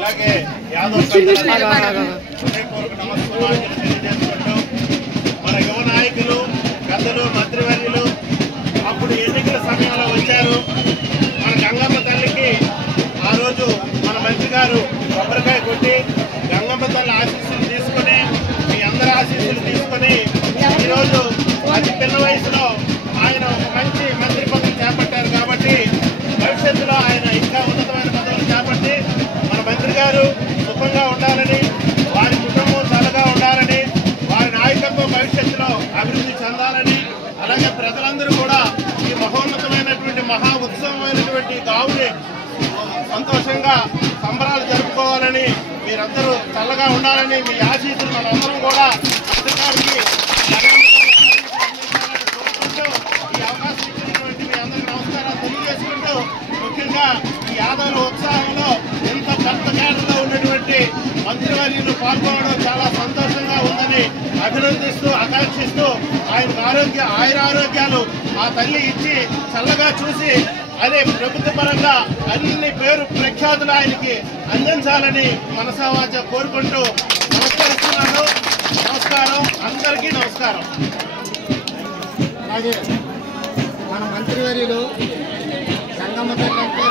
అలాగే యాదవ్ హృదయపూర్వక నమస్కారాలు తెలియజేసుకుంటూ మన యువ నాయకులు పెద్దలు మంత్రివర్యులు అప్పుడు ఎన్నికల సమయంలో వచ్చారు. మన గంగమ్మ తల్లికి ఆ రోజు మన మంత్రి గారు కొబ్బరికాయ కొట్టి గంగమ్మ తల్లి ఆశీస్సులు తీసుకుని మీ అందరి ఆశీస్సులు తీసుకుని ఈరోజు అతి పిన్న వయసులో ఆయన ఒక మంచి మంత్రి పదవి చేపట్టారు. కాబట్టి భవిష్యత్తులో ఆయన ఇంకా ఉన్నతమైన పదవులు చేపట్టి మన మంత్రి గారు సుఖంగా ఉండాలని, వారి కుటుంబం చల్లగా ఉండాలని, వారి నాయకత్వం భవిష్యత్తులో అభివృద్ధి చెందాలని, అలాగే ప్రజలందరూ కూడా ఈ మహోన్నతమైనటువంటి మహా ఉత్సవమైనటువంటి గావుని సంతోషంగా సంబరాలు జరుపుకోవాలని, మీరందరూ చల్లగా ఉండాలని మీ ఆశీస్సులు మనందరం కూడా అధికారికి కోరుకుంటూ ఈ అవకాశం ఇచ్చినటువంటి మీ అందరికీ నమస్కారాలు తెలియజేసుకుంటూ, ముఖ్యంగా ఈ యాదవుల ఉత్సాహంలో ఎంత పెద్ద కేటలో ఉన్నటువంటి మంత్రివర్యులు పాల్గొనడం చాలా సంతోషంగా ఉందని అభినందిస్తూ ఆకాంక్షిస్తూ ఆయనకు ఆయురారోగ్యాలు ఆ తల్లి ఇచ్చి చల్లగా చూసి అదే ప్రభుత్వ పరంగా అన్ని పేరు ప్రఖ్యాతులు ఆయనకి అందించాలని మనసావాచ కోరుకుంటూ నమస్కరిస్తున్నాను. నమస్కారం, అందరికీ నమస్కారం. అలాగే మన మంత్రివర్యులు గంగమ్మ తల్లి అంటే